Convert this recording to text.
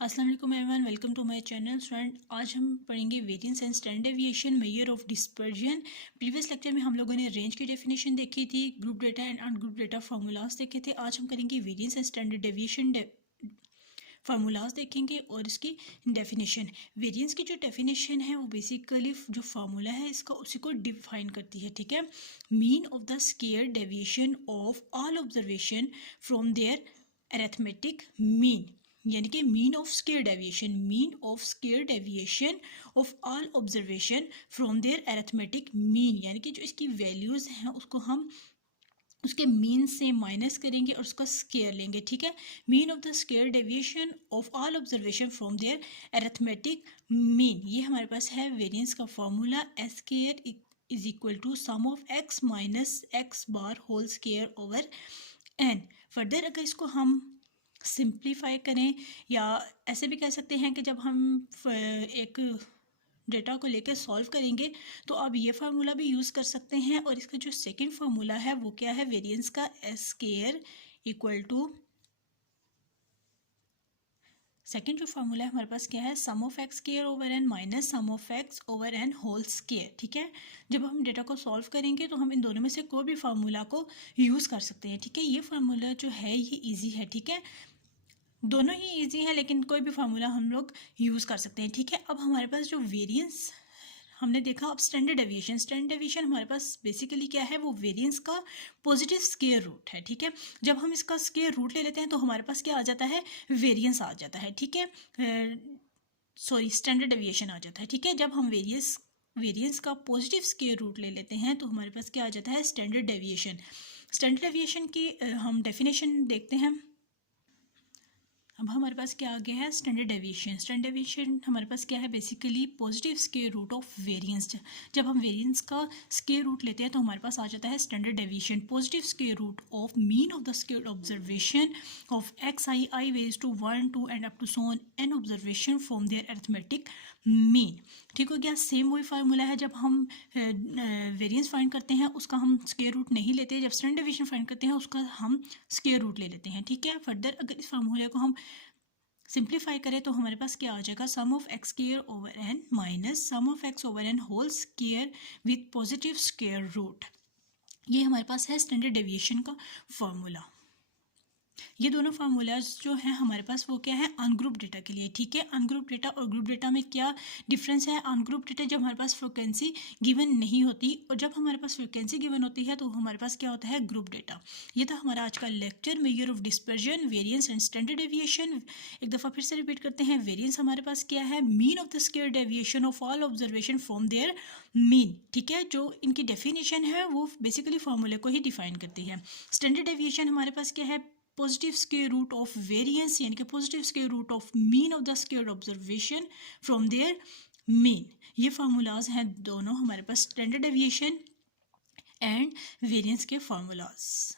अस्सलाम वालेकुम everyone, welcome to my channel. Student, आज हम पढ़ेंगे variance and standard deviation, measure of dispersion. Previous lecture में हम लोगों ने रेंज की डेफिनेशन देखी थी, group data and ungroup data formulas देखे थे। आज हम करेंगे variance and standard deviation formulas देखेंगे और इसकी डेफिनेशन। वेरिएंस की जो डेफिनेशन है वो बेसिकली जो फार्मूला है इसका उसी को डिफाइन करती है, ठीक है। Mean of the square deviation of all observation from their arithmetic mean, यानी कि mean of square deviation of all observation from their arithmetic mean, यानी कि जो इसकी वैल्यूज़ हैं उसको हम उसके मीन से माइनस करेंगे और उसका स्क्वायर लेंगे, ठीक है। Mean of the square deviation of all observation from their arithmetic mean, ये हमारे पास है वेरिएंस का formula. S square is equal to sum of X minus X bar whole square over N. Further अगर इसको हम सिंप्लीफाई करें या ऐसे भी कह सकते हैं कि जब हम एक डेटा को लेकर सॉल्व करेंगे तो आप ये फार्मूला भी यूज़ कर सकते हैं। और इसका जो सेकंड फार्मूला है वो क्या है, वेरिएंस का, S square equal to, second जो फार्मूला है हमारे पास क्या है, sum of x square over n minus sum of x over n whole square, ठीक है। जब हम डेटा को सॉल्व करेंगे तो हम इन दोनों में से कोई भी फार्मूला को यूज़ कर सकते हैं, ठीक है। ये फार्मूला जो है ये इजी है, ठीक है, दोनों ही इजी है, लेकिन कोई भी फार्मूला हम लोग यूज़ कर सकते हैं, ठीक है। अब हमारे पास जो वेरिएंस हमने देखा, अब स्टैंडर्ड डेविएशन हमारे पास बेसिकली क्या है, वो वेरिएंस का पॉजिटिव स्क्वायर रूट है, ठीक है। जब हम इसका स्क्वायर रूट ले लेते हैं तो हमारे पास क्या आ जाता है, वेरिएंस आ जाता है, ठीक है। स्टैंडर्ड डेविएशन आ जाता है, ठीक है। जब हम वेरिएंस का पॉजिटिव स्क्वायर रूट ले लेते हैं तो हमारे पास क्या आ जाता है, स्टैंडर्ड डेविएशन की हम डेफिनेशन देखते हैं। अब हमारे पास क्या आ गया है, स्टैंडर्ड डेविएशन हमारे पास क्या है, basically positive square root of variance. जब हम वेरिएंस का स्क्वायर रूट लेते हैं तो हमारे पास आ जाता है standard deviation, positive square root of mean of the square observation of X I ways to 1 2 and up to so on N observation from their arithmetic mean, ठीक हो गया। सेम वही फार्मूला है, जब हम वेरिएंस फाइंड करते हैं उसका हम स्क्वायर रूट नहीं लेते, जब स्टैंडर्ड डेविएशन फाइंड करते हैं उसका हम स्क्वायर रूट ले लेते हैं, ठीक है। फर्दर अगर इस फार्मूले को हम सिंप्लीफाई करें तो हमारे पास क्या आ जाएगा, sum of x square over n minus sum of x over n whole square with positive square root. ये हमारे पास है स्टैंडर्ड डेविएशन का फॉर्मूला। ये दोनों फार्मूलाज जो हैं हमारे पास वो क्या है, अनग्रुप डेटा के लिए, ठीक है। अनग्रुप डेटा और ग्रुप डेटा में क्या डिफरेंस है, अनग्रुप डेटा जब हमारे पास फ्रीक्वेंसी गिवन नहीं होती और जब हमारे पास फ्रीक्वेंसी गिवन होती है तो हमारे पास क्या होता है, ग्रुप डेटा। ये था हमारा आज का lecture, major of dispersion, variance and standard deviation. एक दफ़ा फिर से रिपीट करते हैं, वेरिएंस हमारे पास क्या है, mean of the square deviation of all observation from their mean, ठीक है। जो इनकी डेफिनेशन है वो बेसिकली फार्मूले को ही डिफाइन करती है। स्टैंडर्ड डेविएशन हमारे पास क्या है, positive square root of variance, यानी कि positive square root of mean of the square observation from their mean. ये फार्मूलाज हैं दोनों हमारे पास, स्टैंडर्ड डेविएशन एंड वेरिएंस के फार्मूलाज।